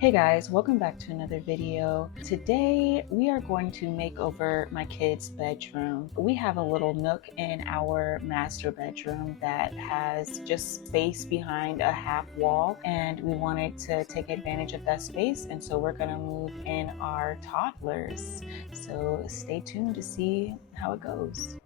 Hey guys, welcome back to another video. Today we are going to make over my kids' bedroom. We have a little nook in our master bedroom that has just space behind a half wall, and we wanted to take advantage of that space, and so we're gonna move in our toddlers. So stay tuned to see how it goes.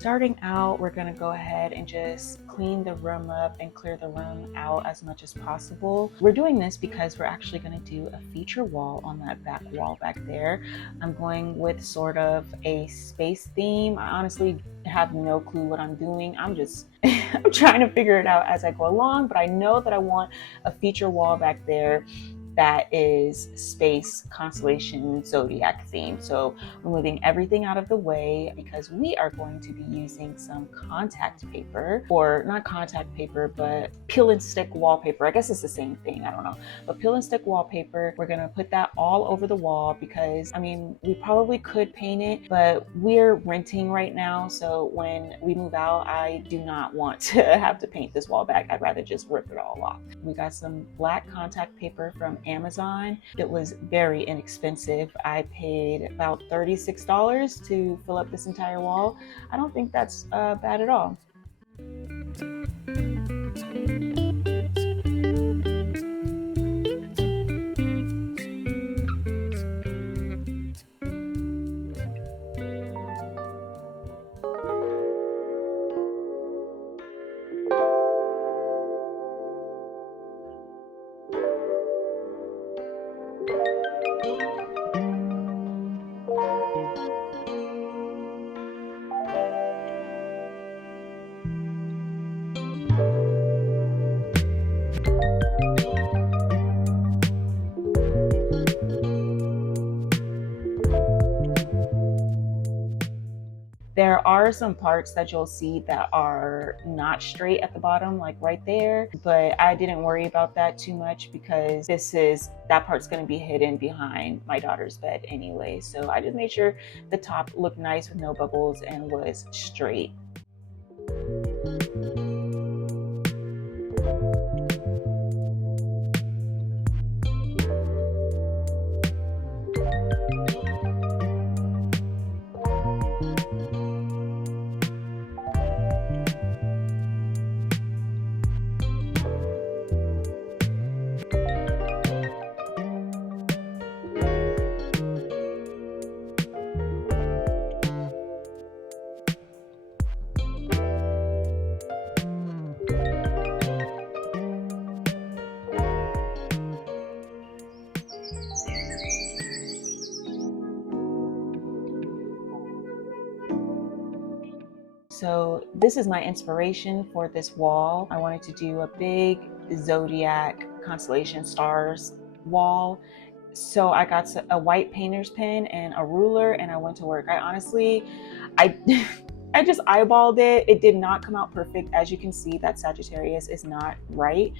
Starting out, we're gonna go ahead and just clean the room up and clear the room out as much as possible. We're doing this because we're actually gonna do a feature wall on that back wall back there. I'm going with sort of a space theme. I honestly have no clue what I'm doing. I'm trying to figure it out as I go along, but I know that I want a feature wall back there that is space, constellation, zodiac theme. So we're moving everything out of the way because we are going to be using some contact paper, or not contact paper, but peel and stick wallpaper. I guess it's the same thing, I don't know. But peel and stick wallpaper, we're gonna put that all over the wall because, I mean, we probably could paint it, but we're renting right now. So when we move out, I do not want to have to paint this wall back. I'd rather just rip it all off. We got some black contact paper from Amazon. It was very inexpensive. I paid about $36 to fill up this entire wall. I don't think that's bad at all. There are some parts that you'll see that are not straight at the bottom, like right there, but I didn't worry about that too much because that part's gonna be hidden behind my daughter's bed anyway. So I just made sure the top looked nice with no bubbles and was straight. So this is my inspiration for this wall. I wanted to do a big zodiac constellation stars wall. So I got a white painter's pen and a ruler and I went to work. I just eyeballed it. It did not come out perfect. As you can see, that Sagittarius is not right,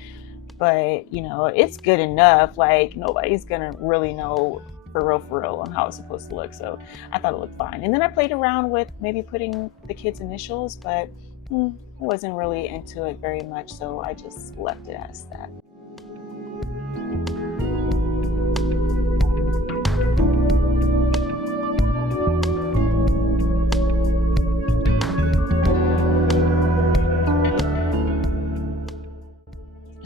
but you know, it's good enough. Like nobody's gonna really know for real on how it's supposed to look. So I thought it looked fine. And then I played around with maybe putting the kids' initials, but I wasn't really into it very much. So I just left it as that.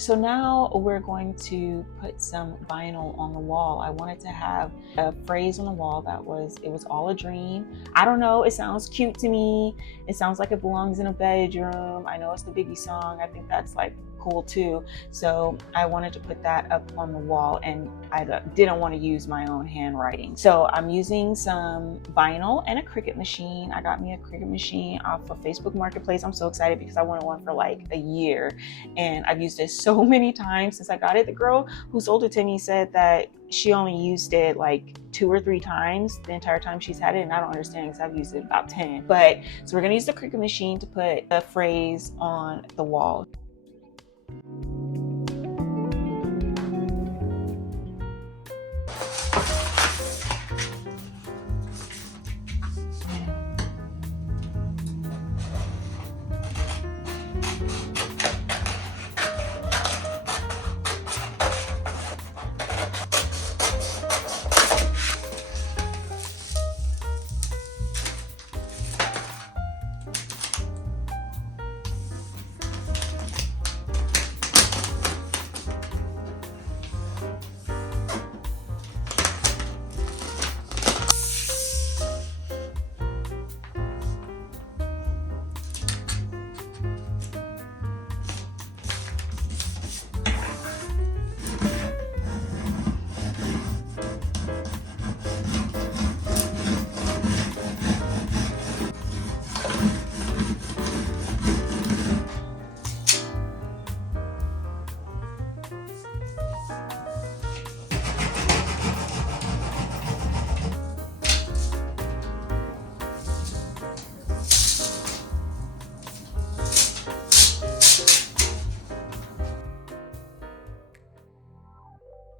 So now we're going to put some vinyl on the wall. I wanted to have a phrase on the wall that was, "It was all a dream." I don't know, it sounds cute to me. It sounds like it belongs in a bedroom. I know it's the Biggie song. I think that's like cool too. So I wanted to put that up on the wall, and I didn't want to use my own handwriting. So I'm using some vinyl and a Cricut machine. I got me a Cricut machine off of Facebook Marketplace. I'm so excited because I wanted one for like a year, and I've used it so many times since I got it. The girl who sold it to me said that she only used it like 2 or 3 times the entire time she's had it, and I don't understand because I've used it about 10. But so we're gonna use the Cricut machine to put a phrase on the wall.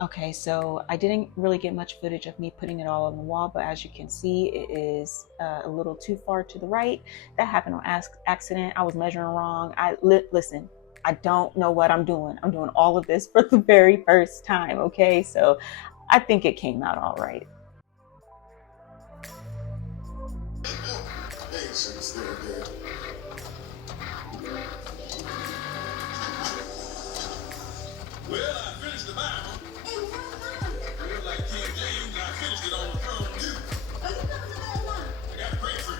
Okay, so I didn't really get much footage of me putting it all on the wall, but as you can see, it is a little too far to the right. That happened on accident. I was measuring wrong. Listen, I don't know what I'm doing. I'm doing all of this for the very first time, okay? So I think it came out all right. Well, I finished the Bible. Well, like King James, I finished it on the throne too. I got to pray for you.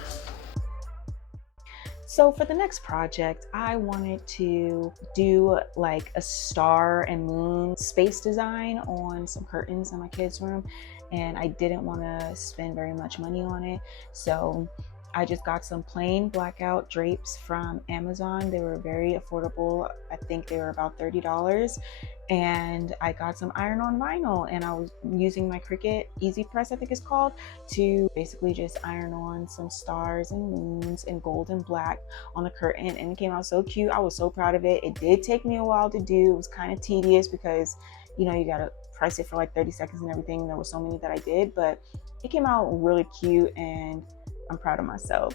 So for the next project, I wanted to do like a star and moon space design on some curtains in my kids' room, and I didn't want to spend very much money on it. So I just got some plain blackout drapes from Amazon. They were very affordable. I think they were about $30. And I got some iron-on vinyl, and I was using my Cricut Easy Press, I think it's called, to basically just iron on some stars and moons and gold and black on the curtain, and it came out so cute. I was so proud of it. It did take me a while to do. It was kind of tedious because, you know, you gotta press it for like 30 seconds and everything. There were so many that I did, but it came out really cute, and I'm proud of myself.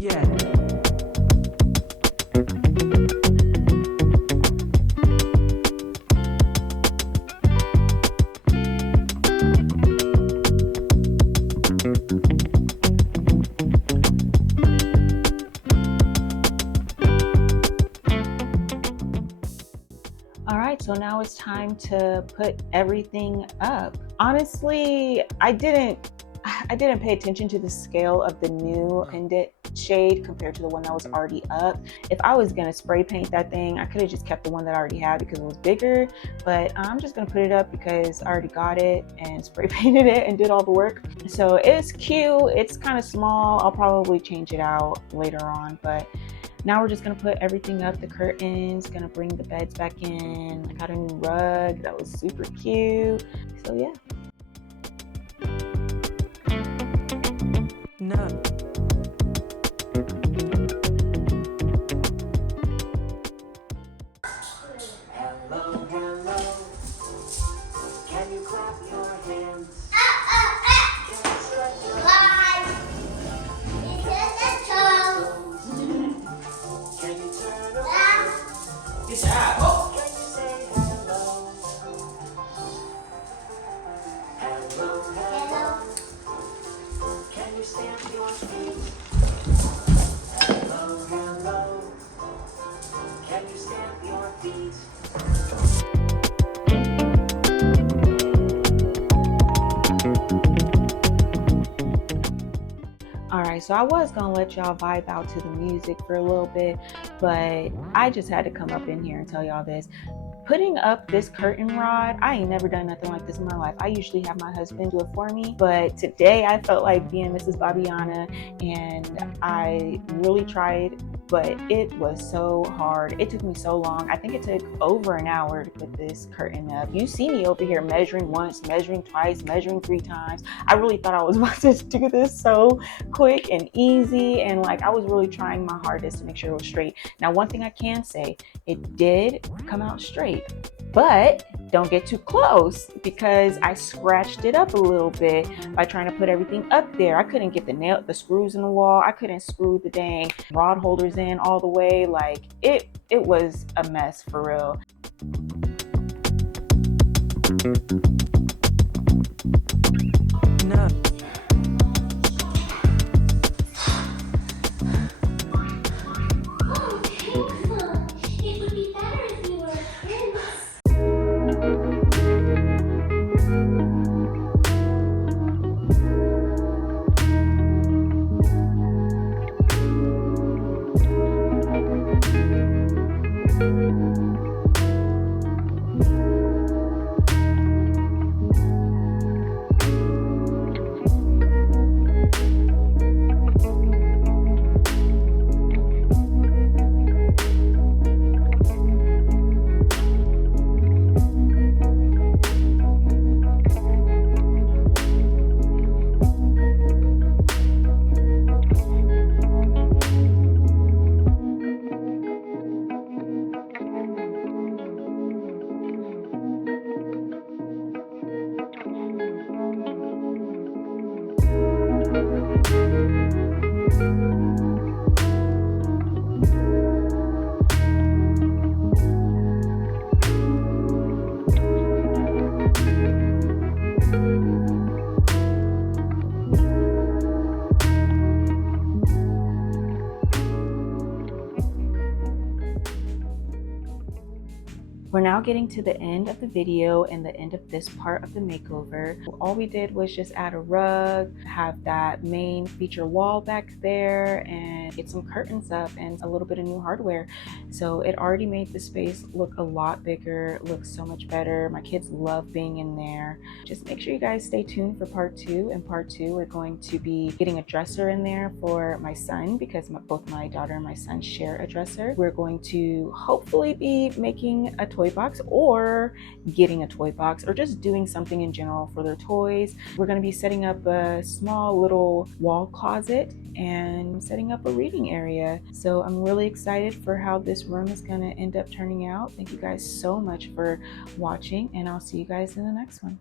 Yeah. All right, so now it's time to put everything up. Honestly, I didn't pay attention to the scale of the new pendant shade compared to the one that was already up. If I was gonna spray paint that thing, I could have just kept the one that I already had because it was bigger, but I'm just gonna put it up because I already got it and spray painted it and did all the work. So it's cute, it's kind of small. I'll probably change it out later on, but now we're just gonna put everything up, the curtains, gonna bring the beds back in. I got a new rug that was super cute. So yeah. No. Hello, hello. Can you clap your hands? Can you stretch your Can you turn around? Good job. Oh. Can you say hello? Hello, hello. Can you stamp your feet? Hello, hello. Can you stamp your feet? All right, so I was gonna let y'all vibe out to the music for a little bit, but I just had to come up in here and tell y'all this. Putting up this curtain rod, I ain't never done nothing like this in my life. I usually have my husband do it for me, but today I felt like being Mrs. Babiana, and I really tried, but it was so hard. It took me so long. I think it took over an hour to put this curtain up. You see me over here measuring once, measuring twice, measuring 3 times. I really thought I was about to do this so quick and easy, and like I was really trying my hardest to make sure it was straight. Now, one thing I can say, it did come out straight, but don't get too close because I scratched it up a little bit by trying to put everything up there. I couldn't get the screws in the wall. I couldn't screw the dang rod holders in all the way. Like it was a mess for real. No. We're now getting to the end of the video and the end of this part of the makeover. All we did was just add a rug, have that main feature wall back there, and get some curtains up and a little bit of new hardware. So it already made the space look a lot bigger, looks so much better. My kids love being in there. Just make sure you guys stay tuned for part 2. In part 2, we're going to be getting a dresser in there for my son because both my daughter and my son share a dresser. We're going to hopefully be making a toy box or getting a toy box or just doing something in general for their toys. We're going to be setting up a small little wall closet and setting up a reading area. So I'm really excited for how this room is going to end up turning out. Thank you guys so much for watching, and I'll see you guys in the next one.